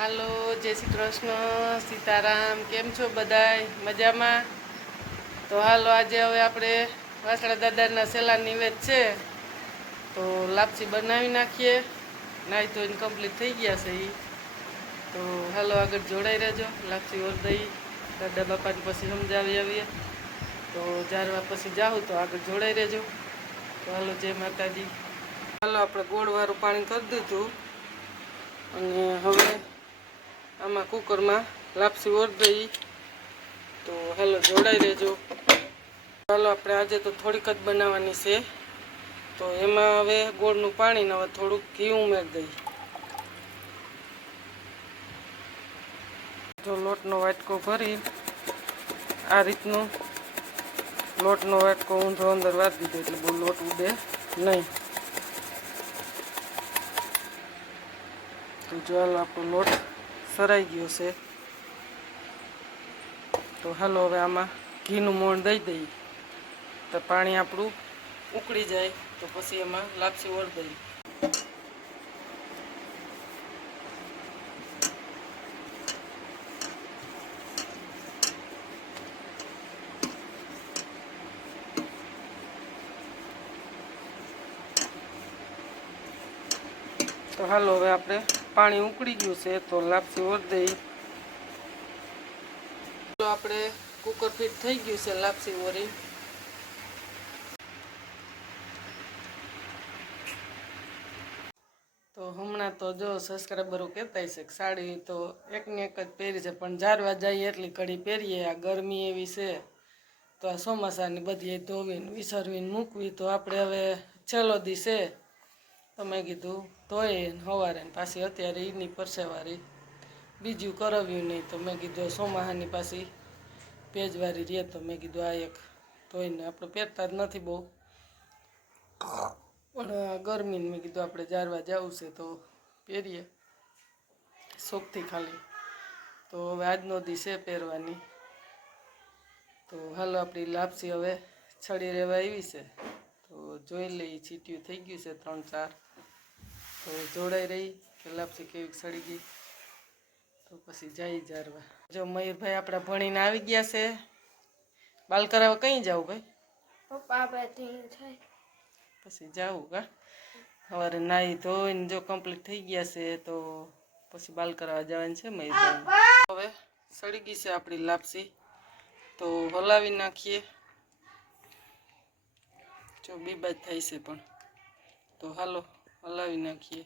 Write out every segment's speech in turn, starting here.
હાલો, જય શ્રી કૃષ્ણ, સીતારામ. કેમ છો બધાય? મજામાં? તો હાલો, આજે હવે આપણે વાસણા દાદાના સેલા નિવેદ છે તો લાપસી બનાવી નાખીએ. નાહી તો કમ્પ્લીટ થઈ ગયા છે તો હાલો આગળ જોડાઈ રહેજો. લાપસી ઓર દઈ દાદા બાપાને પછી સમજાવી આવીએ તો જારવા પછી જાઉં તો આગળ જોડાઈ રહેજો. તો હાલો, જય માતાજી. હાલો, આપણે ગોળવાળું પાણી કરી દીધું અને હવે આમાં કુકરમાં લાપસી ઓર દઈ તો હાલો જોડાઈ રહેજો. હાલો, આપણે આજે તો થોડીક જ બનાવવાની છે તો એમાં હવે ગોળનું પાણી ને હવે થોડુંક ઘી ઉમેરી દઈ. જો લોટનો વાટકો ભરી આ રીતનો લોટનો વાટકો ઊંધો અંદર વાળી દીધો એટલે બહુ લોટ ઉડે નહીં. તો જો હાલો આપણો લોટ સરાઈ ગયો છે તો હાલો હવે આમાં ઘીનું મોણ દઈ દઈએ તો પાણી આપણું ઉકળી જાય તો પછી એમાં લાપસી ઓર દઈએ. તો હાલો હવે આપણે પાણી ઉકળી ગયું છે તો લાપસી ઓર દઈ. આપણે કુકર ફીટ થઈ ગયું છે લાપસી ઓરી. તો હમણાં તો જો સબસ્ક્રાઈબરો કહેતા છે કે સાડી તો એકની એક જ પહેરી છે પણ જારવા જઈએ એટલી કડી પહેરીએ. આ ગરમી એવી છે તો આ ચોમાસાની બધી ધોવીને વિસરવીને મૂકવી તો આપણે હવે છેલ્લો દી છે તો મેં કીધું ધોઈ સવારે પાછી અત્યારે એની પરસેવારી બીજું કરાવ્યું નહીં તો મેં કીધું ચોમાસાની પાછી ભેજવારી રહે તો મેં કીધું આ એક ધોઈને આપણે પહેરતા જ નથી બહુ પણ ગરમીને મેં કીધું આપણે જારવા જવું છે તો પહેરીએ શોખથી ખાલી. તો હવે આજનો દી છે પહેરવાની તો હાલો આપણી લાપસી હવે છડી રહેવા આવી છે તો જોઈ લઈ. ચીટીયું થઈ ગયું છે 3-4 તો જોડાઈ રહી કે લાપસી કેવી સડી ગઈ તો પછી જઈ જારવા. જો મયુરભાઈ આપણા ભણીને આવી ગયા છે. બાલ કરાવવા કઈ જાવ ભાઈ? પપ્પા પછી જાવું કા સવારે નાહી ધોઈને જો કમ્પ્લીટ થઈ ગયા છે તો પછી બાલ કરાવવા જવાનું છે મયુરભાઈ. હવે સડી ગઈ છે આપણી લાપસી તો હલાવી નાખીએ. જો બીબાજ થાય છે પણ તો હાલો હલાવી નાખીએ.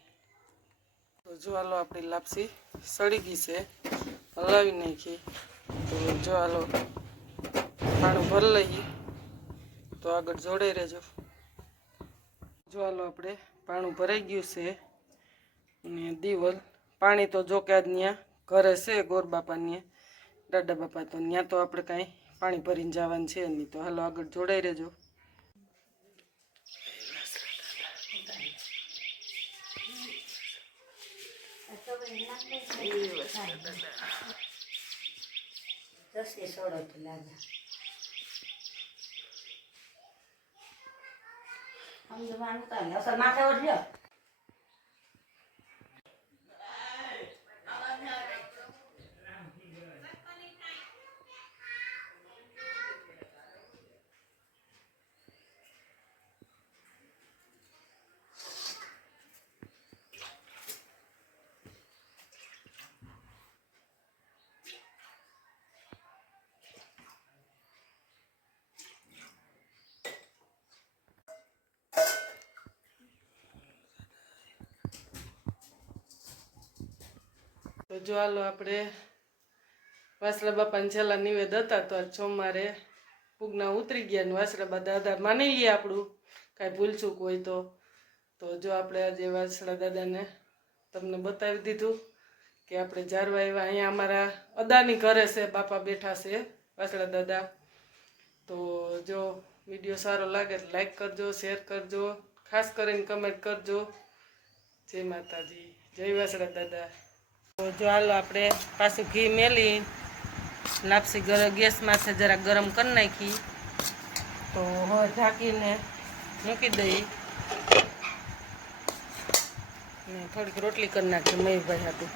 તો જો હાલો આપણી લાપસી સડી ગઈ છે હલાવી નાખીએ. તો જો હાલો પાણી ભરી લઈએ તો આગળ જોડાઈ રહેજો. જો હાલો આપણે પાણી ભરાઈ ગયું છે અને દીવલ પાણી તો જો કે આજ ત્યાં ઘરે છે ગોર બાપાની દાદા બાપા તો ત્યાં તો આપણે કાંઈ પાણી ભરીને જવાનું છે નહીં. તો હાલો આગળ જોડાઈ રહેજો. માથે ઓઢ્યો તો જો હાલો આપણે વાસણા બાપાને છેલ્લા નિવેદ હતા તો આજ સોમવારે પૂગના ઉતરી ગયા ને વાસણા બા દાદા માની લઈએ આપણું કાંઈ ભૂલચૂક હોય તો જો આપણે આજે વાસણા દાદાને તમને બતાવી દીધું કે આપણે જારવા આવ્યા. અહીંયા અમારા અદાની ઘરે છે બાપા બેઠા છે વાસણા દાદા. તો જો વિડીયો સારો લાગે તો લાઈક કરજો, શેર કરજો, ખાસ કરીને કમેન્ટ કરજો. જય માતાજી, જય વાસણા દાદા. તો જો હાલો આપણે પાછું ઘી મેલી લાપસી ગેસમાંથી જરા ગરમ કરી નાખી તો હવે ઢાંકીને મૂકી દઈ ને થોડીક રોટલી કરી નાખી મયુરભાઈ હાટું.